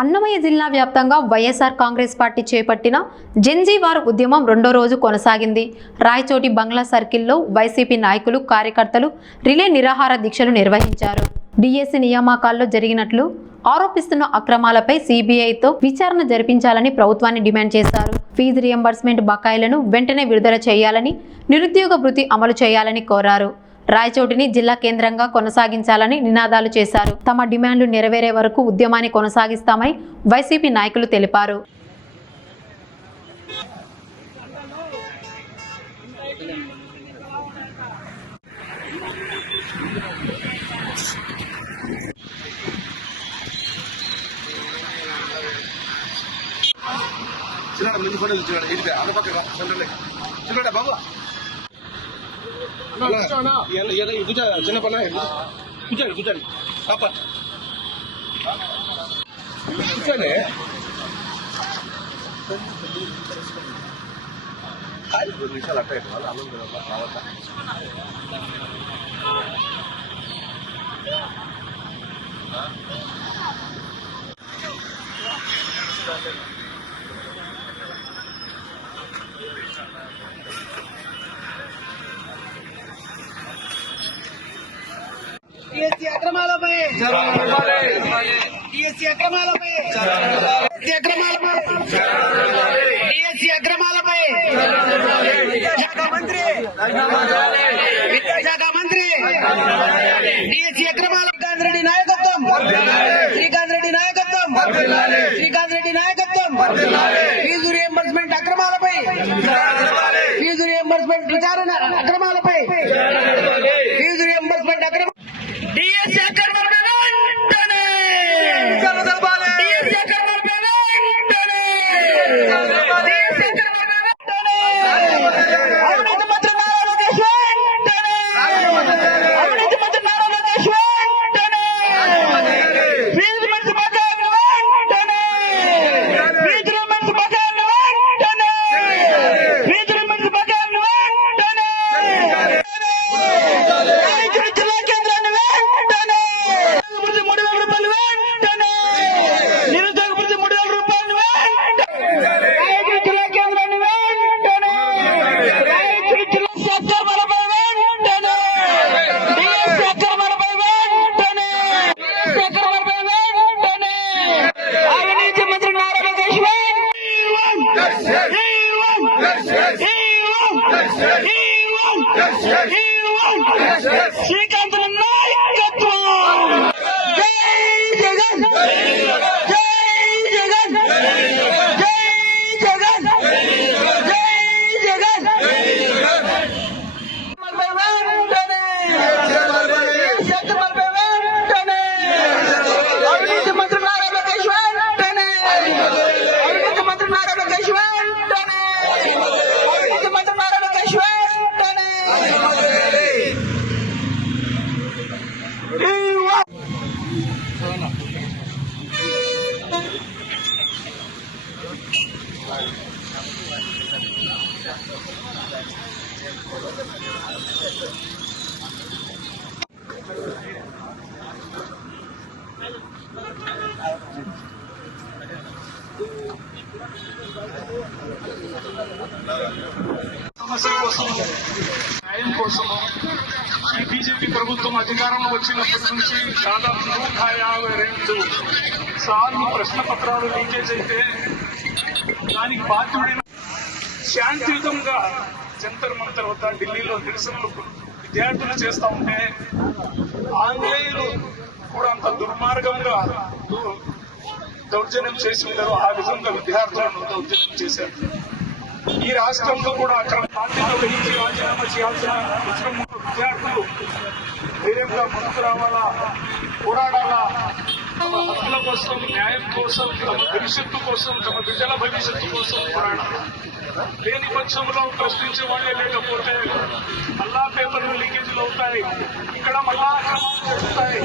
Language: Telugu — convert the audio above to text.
అన్నమయ్య జిల్లా వ్యాప్తంగా వైఎస్ఆర్ కాంగ్రెస్ పార్టీ చేపట్టిన జెన్జీ వార్ ఉద్యమం రెండో రోజు కొనసాగింది. రాయచోటి బంగ్లా సర్కిల్లో వైసీపీ నాయకులు, కార్యకర్తలు రిలే నిరాహార దీక్షలు నిర్వహించారు. డిఎస్సి నియామకాల్లో జరిగినట్లు ఆరోపిస్తున్న అక్రమాలపై సిబిఐతో విచారణ జరిపించాలని ప్రభుత్వాన్ని డిమాండ్ చేశారు. ఫీజు రియంబర్స్మెంట్ బకాయిలను వెంటనే విడుదల చేయాలని, నిరుద్యోగ భృతి అమలు చేయాలని కోరారు. రాయచోటిని జిల్లా కేంద్రంగా కొనసాగించాలని నినాదాలు చేశారు. తమ డిమాండ్లు నెరవేరే వరకు ఉద్యమాన్ని కొనసాగిస్తామని వైసీపీ నాయకులు తెలిపారు. చిన్న పని కూర్చోండి కూర్చోండి కూర్చోండి రెండు నిమిషాలు అట్ట వాళ్ళు అన్నం రావద్దా డిఎస్సి అక్రమాలపై డిఎస్సి అక్రమాలపై డిఎస్సి అక్రమాలపై విద్యాశాఖ మంత్రి డిఎస్సి అక్రమాల శ్రీకాంత్ రెడ్డి నాయకత్వం ఫీజు రియంబర్స్మెంట్ అక్రమాలపై ఫీజు రియంబర్స్మెంట్ విచారణ అక్రమాలపై ఫీజు రియంబర్స్మెంట్ అక్రమ డిఎస్సి అక్రమాలపై శ్రీకాంత్ నాయకత్వం జై జగన్ జై జగన్ జై జగన్ జై జగన్ అవినీతి మంత్రి నారా లోకేష్ వెంటనే అవినీతి మంత్రి నారా లోకేష్ వెంటనే అవినీతి మంత్రి నారా లోకేష్ వెంటనే సమస్య కోసం, న్యాయం కోసము ఈ బీజేపీ ప్రభుత్వం అధికారంలో వచ్చినప్పటి నుంచి దాదాపు 152 సార్లు ప్రశ్న పత్రాలు లీకేజ్ అయితే దానికి బాధ్యుడైన శాంతియుతంగా జంతర్ మంతర్ వద్ద ఢిల్లీలో నిరసనలు విద్యార్థులు చేస్తూ ఉంటే ఆంగ్లేయులు కూడా అంత దుర్మార్గంగా దౌర్జన్యం చేసి ఉంటారు. ఆ విధంగా విద్యార్థులను దౌర్జన్యం చేశారు. ఈ రాష్ట్రంలో కూడా అక్కడ పార్టీలో వహించి రాజీనామా చేయాల్సిన అవసరం విద్యార్థులు ధైర్యంగా ముందుకు రావాలా, పోరాడాలా, తమ హక్కుల కోసం, న్యాయం కోసం, తమ భవిష్యత్తు కోసం, తమ బిడ్డల భవిష్యత్తు కోసం పోరాడాలి. లేని పక్షంలో ప్రశ్నించే వాళ్ళే లేకపోతే మళ్ళా పేపర్లు లీకేజీలు అవుతాయి, ఇక్కడ మళ్ళా అక్రమాలు జరుగుతాయి.